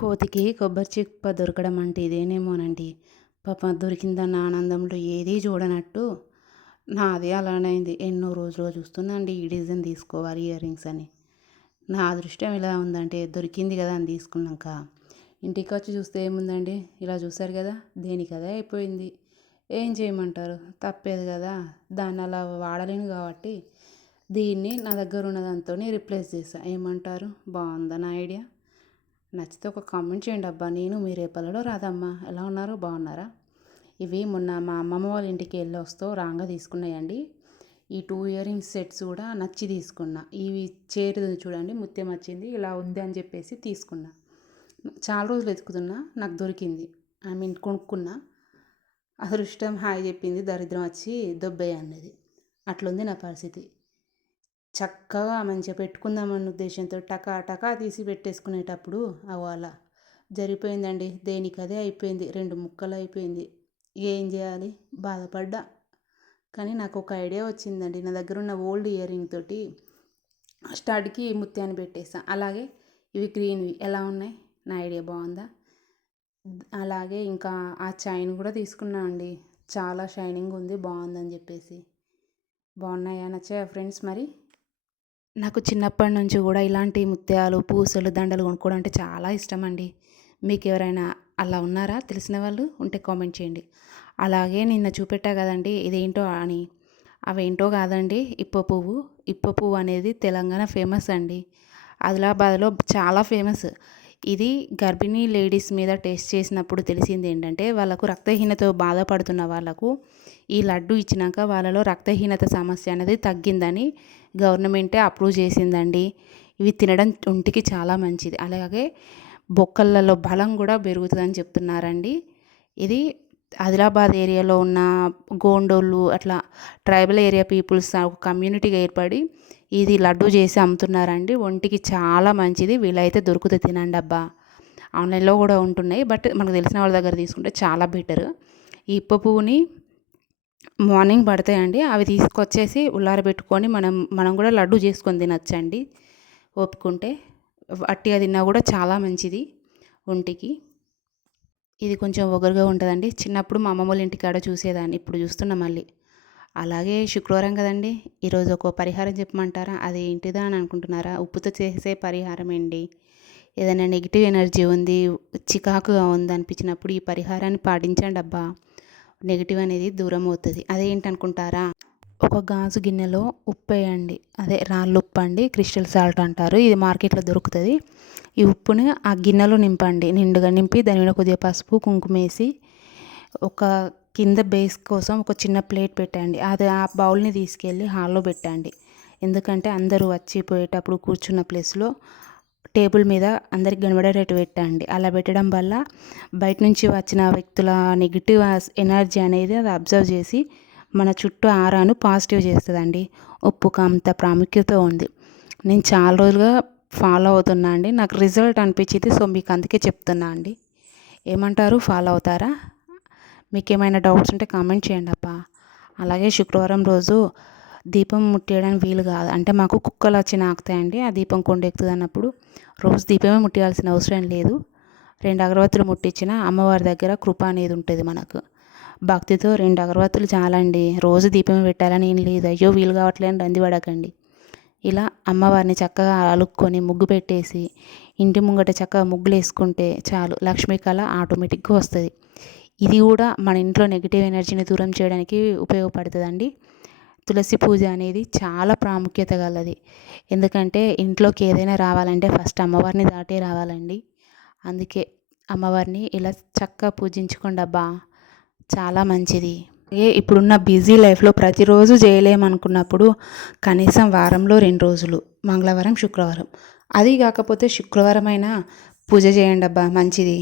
కోతికి కొబ్బరి చిప్ప దొరకడం అంటే ఇదేనేమోనండి. పాపం దొరికిందన్న ఆనందంలో ఏదీ చూడనట్టు నాది అలానే అయింది. ఎన్నో రోజులుగా చూస్తున్నా అండి ఈ డిజైన్ తీసుకోవాలి ఇయర్ రింగ్స్ అని. నా అదృష్టం ఎలా ఉందంటే దొరికింది కదా అని తీసుకున్నాక ఇంటికొచ్చి చూస్తే ఏముందండి, ఇలా చూసారు కదా దేనికి అదే అయిపోయింది. ఏం చేయమంటారు, తప్పేది కదా. దాన్ని అలా వాడలేను కాబట్టి దీన్ని నా దగ్గర ఉన్న దాంతోనే రిప్లేస్ చేశా. ఏమంటారు, బాగుందా నా ఐడియా? నచ్చితే ఒక కామెంట్ చేయండి అబ్బా. నేను మీ రేపలలో రాదమ్మా. ఎలా ఉన్నారు, బాగున్నారా? ఇవి మొన్న మా అమ్మమ్మ వాళ్ళ ఇంటికి వెళ్ళి వస్తూ రాంగా తీసుకున్నాయండి. ఈ 2 ఇయర్ రింగ్స్ సెట్స్ కూడా నచ్చి తీసుకున్నా. ఇవి చేరుది చూడండి, ముత్యం వచ్చింది ఇలా ఉంది అని చెప్పేసి తీసుకున్నా. చాలా రోజులు వెతుకుతున్నా, నాకు దొరికింది. ఐ మీన్ కొనుక్కున్నా. అదృష్టం హాయ్ చెప్పింది, దరిద్రం వచ్చి దొబ్బయ్య అన్నది. అట్లుంది నా పరిస్థితి. చక్కగా మంచిగా పెట్టుకుందామన్న ఉద్దేశంతో టకా టకా తీసి పెట్టేసుకునేటప్పుడు అలా జరిగిపోయిందండి. దేనికి అదే అయిపోయింది, 2 ముక్కలు అయిపోయింది. ఏం చేయాలి, బాధపడ్డా. కానీ నాకు ఒక ఐడియా వచ్చిందండి. నా దగ్గర ఉన్న ఓల్డ్ ఇయర్ రింగ్ తోటి స్టడ్కి ముత్యాన్ని పెట్టేసా. అలాగే ఇవి గ్రీన్వి ఎలా ఉన్నాయి, నా ఐడియా బాగుందా? అలాగే ఇంకా ఆ చైన్ కూడా తీసుకున్నా అండి. చాలా షైనింగ్ ఉంది, బాగుందని చెప్పేసి. బాగున్నాయా, నచ్చాయా ఫ్రెండ్స్? మరి నాకు చిన్నప్పటి నుంచి కూడా ఇలాంటి ముత్యాలు, పూసలు, దండలు కొనుక్కోవడం అంటే చాలా ఇష్టం అండి. మీకు ఎవరైనా అలా ఉన్నారా, తెలిసిన వాళ్ళు ఉంటే కామెంట్ చేయండి. అలాగే నిన్న చూపెట్టా కదండి ఇదేంటో అని, అవేంటో కాదండి, ఇప్ప పువ్వు. ఇప్ప పువ్వు అనేది తెలంగాణ ఫేమస్ అండి. ఆదిలాబాద్లో చాలా ఫేమస్. ఇది గర్భిణీ లేడీస్ మీద టెస్ట్ చేసినప్పుడు తెలిసింది ఏంటంటే, వాళ్ళకు రక్తహీనత బాధపడుతున్న వాళ్ళకు ఈ లడ్డు ఇచ్చినాక వాళ్ళలో రక్తహీనత సమస్య అనేది తగ్గిందని గవర్నమెంటే అప్రూవ్ చేసిందండి. ఇవి తినడం ఒంటికి చాలా మంచిది. అలాగే బొక్కలలో బలం కూడా పెరుగుతుందని చెప్తున్నారండి. ఇది ఆదిలాబాద్ ఏరియాలో ఉన్న గోండోళ్ళు, అట్లా ట్రైబల్ ఏరియా పీపుల్స్ ఒక కమ్యూనిటీగా ఏర్పడి ఇది లడ్డు చేసి అమ్ముతున్నారండి. ఒంటికి చాలా మంచిది. వీలైతే దొరికితే తినండి అబ్బా. ఆన్లైన్లో కూడా ఉంటున్నాయి, బట్ మనకు తెలిసిన వాళ్ళ దగ్గర తీసుకుంటే చాలా బెటర్. ఈ ఇప్ప పువ్వుని మార్నింగ్ పడతాయండి, అవి తీసుకొచ్చేసి ఉల్లారబెట్టుకొని మనం కూడా లడ్డు చేసుకొని తినచ్చండి ఓపుకుంటే. అట్టిగా తిన్నా కూడా చాలా మంచిది ఒంటికి. ఇది కొంచెం ఒగరుగా ఉంటుందండి. చిన్నప్పుడు మా అమ్మమ్మ వాళ్ళ ఇంటికాడ చూసేదాన్ని, ఇప్పుడు చూస్తున్నా మళ్ళీ. అలాగే శుక్రవారం కదండి, ఈరోజు ఒక పరిహారం చెప్పమంటారా? అది ఏంటిదా అని అనుకుంటున్నారా? ఉప్పుతో చేసే పరిహారం అండి. ఏదైనా నెగిటివ్ ఎనర్జీ ఉంది, చికాకుగా ఉంది అనిపించినప్పుడు ఈ పరిహారాన్ని పాటించండి అబ్బా. నెగిటివ్ అనేది దూరం అవుతుంది. అదేంటనుకుంటారా? ఒక గాజు గిన్నెలో ఉప్పు వేయండి. అదే రాళ్ళు ఉప్పు అండి, క్రిస్టల్ సాల్ట్ అంటారు. ఇది మార్కెట్లో దొరుకుతుంది. ఈ ఉప్పుని ఆ గిన్నెలో నింపండి. నిండుగా నింపి దాని మీద కొద్దిగా పసుపు, కుంకుమ వేసి ఒక కింద బేస్ కోసం ఒక చిన్న ప్లేట్ పెట్టండి. అది ఆ బౌల్ని తీసుకెళ్ళి హాల్లో పెట్టండి. ఎందుకంటే అందరూ వచ్చిపోయేటప్పుడు కూర్చున్న ప్లేస్లో టేబుల్ మీద అందరికి కనబడేటట్టు పెట్టండి. అలా పెట్టడం వల్ల బయట నుంచి వచ్చిన వ్యక్తుల నెగిటివ్ ఎనర్జీ అనేది అది అబ్జర్వ్ చేసి మన చుట్టూ ఆరాను పాజిటివ్ చేస్తుందండి. ఉప్పుకు అంత ప్రాముఖ్యత ఉంది. నేను చాలా రోజులుగా ఫాలో అవుతున్నా అండి. నాకు రిజల్ట్ అనిపించింది, సో మీకు అందుకే చెప్తున్నా అండి. ఏమంటారు, ఫాలో అవుతారా? మీకు ఏమైనా డౌట్స్ ఉంటే కామెంట్ చేయండి అబ్బా. అలాగే శుక్రవారం రోజు దీపం ముట్టేయడానికి వీలు కాదు, అంటే మాకు కుక్కలు వచ్చి నాకుతాయండి. ఆ దీపం కొండ ఎక్కుతుంది అన్నప్పుడు రోజు దీపమే ముట్టేయాల్సిన అవసరం లేదు. 2 అగరవత్తులు ముట్టించిన అమ్మవారి దగ్గర కృప అనేది ఉంటుంది మనకు. భక్తితో 2 అగరవత్తులు చాలండి. రోజు దీపమే పెట్టాలని ఏం లేదు. అయ్యో వీలు కావట్లేని రంది పడకండి. ఇలా అమ్మవారిని చక్కగా అలుక్కొని ముగ్గు పెట్టేసి ఇంటి ముంగట చక్కగా ముగ్గులు వేసుకుంటే చాలు, లక్ష్మీ కళ ఆటోమేటిక్గా వస్తుంది. ఇది కూడా మన ఇంట్లో నెగిటివ్ ఎనర్జీని దూరం చేయడానికి ఉపయోగపడుతుందండి. తులసి పూజ అనేది చాలా ప్రాముఖ్యత గలది. ఎందుకంటే ఇంట్లోకి ఏదైనా రావాలంటే ఫస్ట్ అమ్మవారిని దాటే రావాలండి. అందుకే అమ్మవారిని ఇలా చక్కగా పూజించుకోండి అబ్బా, చాలా మంచిది. ఇప్పుడున్న బిజీ లైఫ్లో ప్రతిరోజు చేయలేమనుకున్నప్పుడు కనీసం వారంలో 2 రోజులు, మంగళవారం, శుక్రవారం, అది కాకపోతే శుక్రవారం అయినా పూజ చేయండి అబ్బా, మంచిది.